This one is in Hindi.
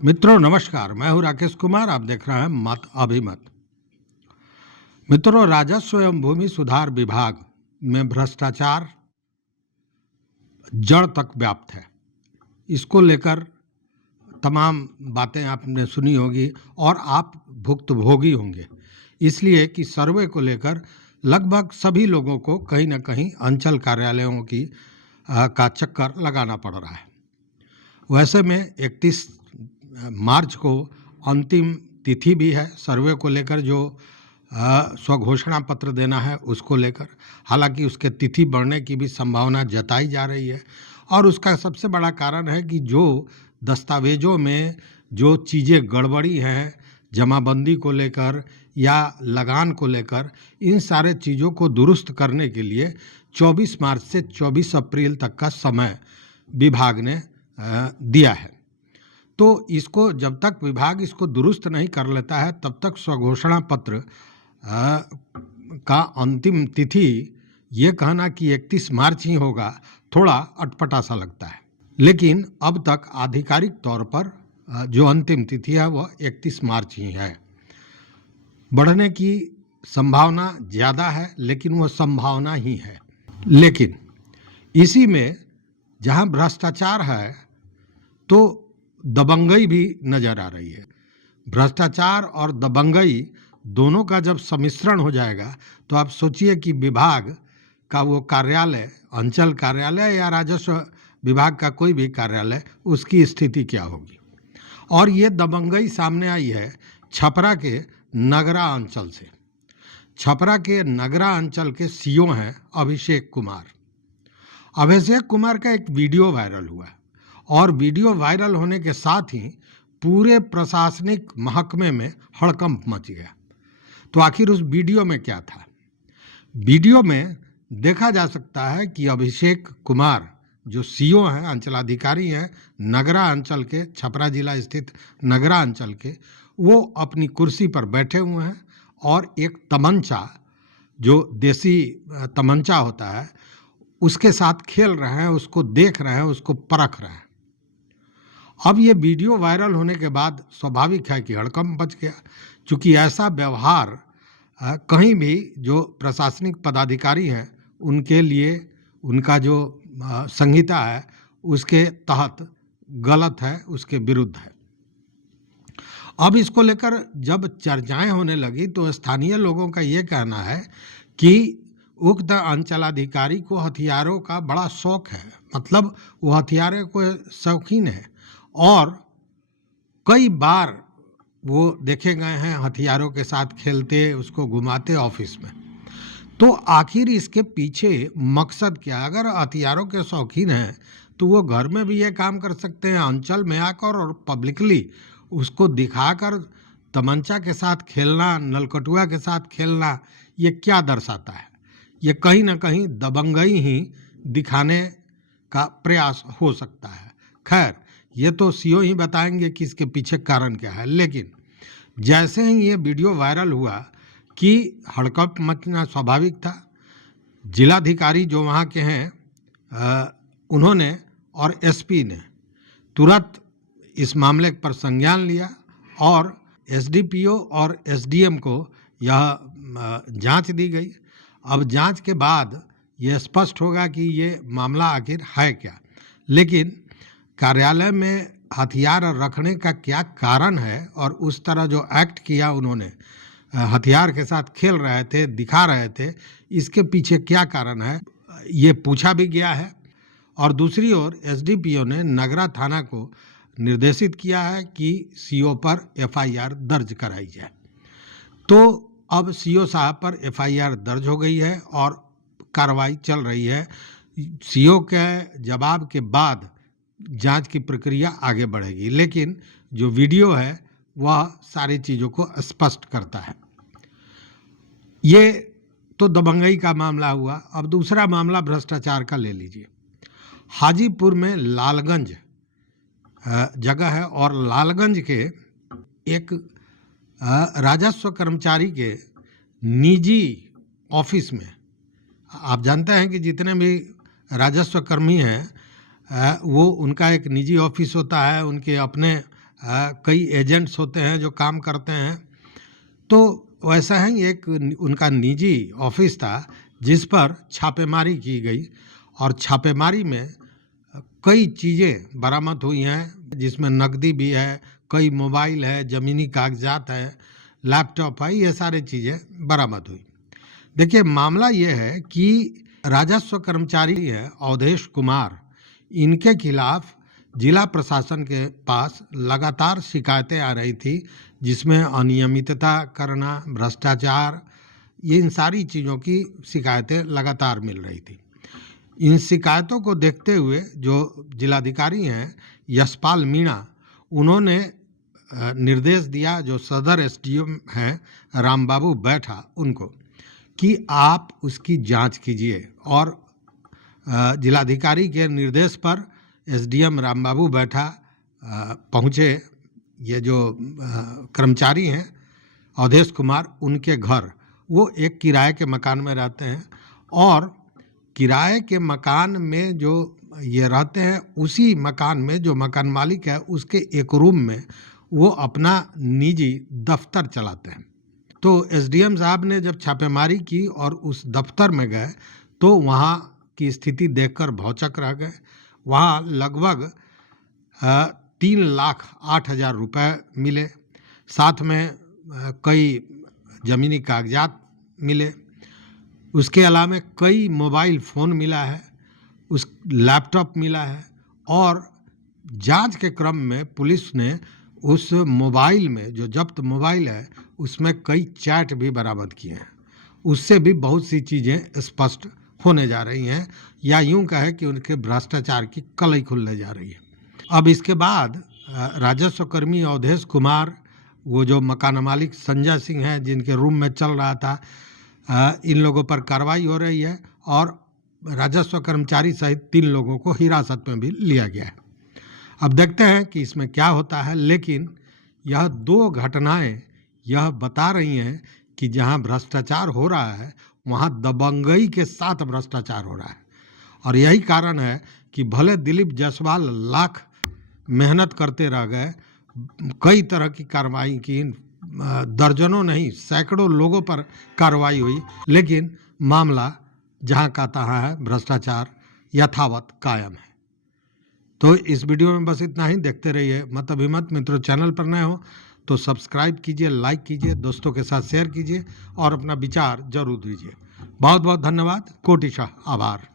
मित्रों नमस्कार, मैं हूं राकेश कुमार। आप देख रहे हैं मत अभिमत। मित्रों, राजस्व एवं भूमि सुधार विभाग में भ्रष्टाचार जड़ तक व्याप्त है। इसको लेकर तमाम बातें आपने सुनी होगी और आप भुक्तभोगी होंगे, इसलिए कि सर्वे को लेकर लगभग सभी लोगों को कहीं न कहीं अंचल कार्यालयों का चक्कर लगाना पड़ रहा है। वैसे में 31 मार्च को अंतिम तिथि भी है सर्वे को लेकर, जो स्वघोषणा पत्र देना है उसको लेकर। हालांकि उसके तिथि बढ़ने की भी संभावना जताई जा रही है और उसका सबसे बड़ा कारण है कि जो दस्तावेजों में जो चीज़ें गड़बड़ी हैं, जमाबंदी को लेकर या लगान को लेकर, इन सारे चीज़ों को दुरुस्त करने के लिए 24 मार्च से 24 अप्रैल तक का समय विभाग ने दिया है। तो इसको जब तक विभाग इसको दुरुस्त नहीं कर लेता है तब तक स्वघोषणा पत्र का अंतिम तिथि ये कहना कि 31 मार्च ही होगा, थोड़ा अटपटा सा लगता है। लेकिन अब तक आधिकारिक तौर पर जो अंतिम तिथि है वह 31 मार्च ही है। बढ़ने की संभावना ज़्यादा है, लेकिन वह संभावना ही है। लेकिन इसी में जहाँ भ्रष्टाचार है तो दबंगई भी नजर आ रही है। भ्रष्टाचार और दबंगई दोनों का जब सम्मिश्रण हो जाएगा तो आप सोचिए कि विभाग का वो कार्यालय, अंचल कार्यालय या राजस्व विभाग का कोई भी कार्यालय, उसकी स्थिति क्या होगी। और ये दबंगई सामने आई है छपरा के नगरा अंचल से। छपरा के नगरा अंचल के सीओ हैं अभिषेक कुमार। अभिषेक कुमार का एक वीडियो वायरल हुआ और वीडियो वायरल होने के साथ ही पूरे प्रशासनिक महकमे में हड़कंप मच गया। तो आखिर उस वीडियो में क्या था? वीडियो में देखा जा सकता है कि अभिषेक कुमार जो सीओ हैं, अंचलाधिकारी हैं नगरा अंचल के, छपरा जिला स्थित नगरा अंचल के, वो अपनी कुर्सी पर बैठे हुए हैं और एक तमंचा, जो देसी तमंचा होता है, उसके साथ खेल रहे हैं, उसको देख रहे हैं, उसको परख रहे हैं। अब ये वीडियो वायरल होने के बाद स्वाभाविक है कि हड़कंप मच गया, क्योंकि ऐसा व्यवहार कहीं भी जो प्रशासनिक पदाधिकारी हैं उनके लिए, उनका जो संहिता है उसके तहत गलत है, उसके विरुद्ध है। अब इसको लेकर जब चर्चाएं होने लगी तो स्थानीय लोगों का ये कहना है कि उक्त अंचलाधिकारी को हथियारों का बड़ा शौक है, मतलब वो हथियारों को शौकीन है और कई बार वो देखे गए हैं हथियारों के साथ खेलते, उसको घुमाते ऑफिस में। तो आखिर इसके पीछे मकसद क्या? अगर हथियारों के शौकीन हैं तो वो घर में भी ये काम कर सकते हैं, अंचल में आकर और पब्लिकली उसको दिखाकर तमंचा के साथ खेलना, नलकटुआ के साथ खेलना, ये क्या दर्शाता है? ये कहीं ना कहीं दबंगई ही दिखाने का प्रयास हो सकता है। खैर, ये तो सीओ ही बताएंगे कि इसके पीछे कारण क्या है। लेकिन जैसे ही ये वीडियो वायरल हुआ कि हड़कंप मचना स्वाभाविक था। जिलाधिकारी जो वहाँ के हैं उन्होंने और एसपी ने तुरंत इस मामले पर संज्ञान लिया और एसडीपीओ और एसडीएम को यह जांच दी गई। अब जांच के बाद ये स्पष्ट होगा कि ये मामला आखिर है क्या। लेकिन कार्यालय में हथियार रखने का क्या कारण है और उस तरह जो एक्ट किया उन्होंने, हथियार के साथ खेल रहे थे, दिखा रहे थे, इसके पीछे क्या कारण है, ये पूछा भी गया है। और दूसरी ओर एसडीपीओ ने नगरा थाना को निर्देशित किया है कि सीओ पर एफआईआर दर्ज कराई जाए। तो अब सीओ साहब पर एफआईआर दर्ज हो गई है और कार्रवाई चल रही है। सीओ के जवाब के बाद जांच की प्रक्रिया आगे बढ़ेगी। लेकिन जो वीडियो है वह सारी चीज़ों को स्पष्ट करता है। ये तो दबंगई का मामला हुआ। अब दूसरा मामला भ्रष्टाचार का ले लीजिए। हाजीपुर में लालगंज जगह है और लालगंज के एक राजस्व कर्मचारी के निजी ऑफिस में, आप जानते हैं कि जितने भी राजस्व कर्मी हैं वो, उनका एक निजी ऑफिस होता है, उनके अपने कई एजेंट्स होते हैं जो काम करते हैं। तो वैसा ही एक उनका निजी ऑफिस था जिस पर छापेमारी की गई और छापेमारी में कई चीज़ें बरामद हुई हैं, जिसमें नकदी भी है, कई मोबाइल है, ज़मीनी कागजात है, लैपटॉप है, ये सारी चीज़ें बरामद हुई। देखिए, मामला ये है कि राजस्व कर्मचारी है अवधेश कुमार, इनके खिलाफ जिला प्रशासन के पास लगातार शिकायतें आ रही थी, जिसमें अनियमितता करना, भ्रष्टाचार, ये इन सारी चीज़ों की शिकायतें लगातार मिल रही थी। इन शिकायतों को देखते हुए जो जिलाधिकारी हैं यशपाल मीणा, उन्होंने निर्देश दिया जो सदर एसडीएम हैं रामबाबू बैठा उनको, कि आप उसकी जांच कीजिए। और जिलाधिकारी के निर्देश पर एसडीएम रामबाबू बैठा पहुँचे ये जो कर्मचारी हैं अवधेश कुमार, उनके घर। वो एक किराए के मकान में रहते हैं और किराए के मकान में जो ये रहते हैं, उसी मकान में जो मकान मालिक है उसके एक रूम में वो अपना निजी दफ्तर चलाते हैं। तो एसडीएम साहब ने जब छापेमारी की और उस दफ्तर में गए तो वहाँ की स्थिति देखकर भौचक रह गए। वहाँ लगभग 3,08,000 रुपये मिले, साथ में कई ज़मीनी कागजात मिले, उसके अलावा कई मोबाइल फ़ोन मिला है, उस लैपटॉप मिला है। और जांच के क्रम में पुलिस ने उस मोबाइल में, जो जब्त मोबाइल है, उसमें कई चैट भी बरामद किए हैं। उससे भी बहुत सी चीज़ें स्पष्ट होने जा रही हैं, या यूं कहे कि उनके भ्रष्टाचार की कलई खुलने जा रही है। अब इसके बाद राजस्व कर्मी अवधेश कुमार, वो जो मकान मालिक संजय सिंह हैं जिनके रूम में चल रहा था, इन लोगों पर कार्रवाई हो रही है और राजस्व कर्मचारी सहित 3 लोगों को हिरासत में भी लिया गया है। अब देखते हैं कि इसमें क्या होता है, लेकिन यह 2 घटनाएं यह बता रही हैं कि जहां भ्रष्टाचार हो रहा है वहां दबंगई के साथ भ्रष्टाचार हो रहा है। और यही कारण है कि भले दिलीप जायसवाल लाख मेहनत करते रह गए, कई तरह की कार्रवाई की, दर्जनों नहीं सैकड़ों लोगों पर कार्रवाई हुई, लेकिन मामला जहां का तहां है, भ्रष्टाचार यथावत कायम है। तो इस वीडियो में बस इतना ही। देखते रहिए मत अभिमत। मित्रों, चैनल पर नए हो तो सब्सक्राइब कीजिए, लाइक कीजिए, दोस्तों के साथ शेयर कीजिए और अपना विचार जरूर दीजिए। बहुत बहुत धन्यवाद। कोटिशः आभार।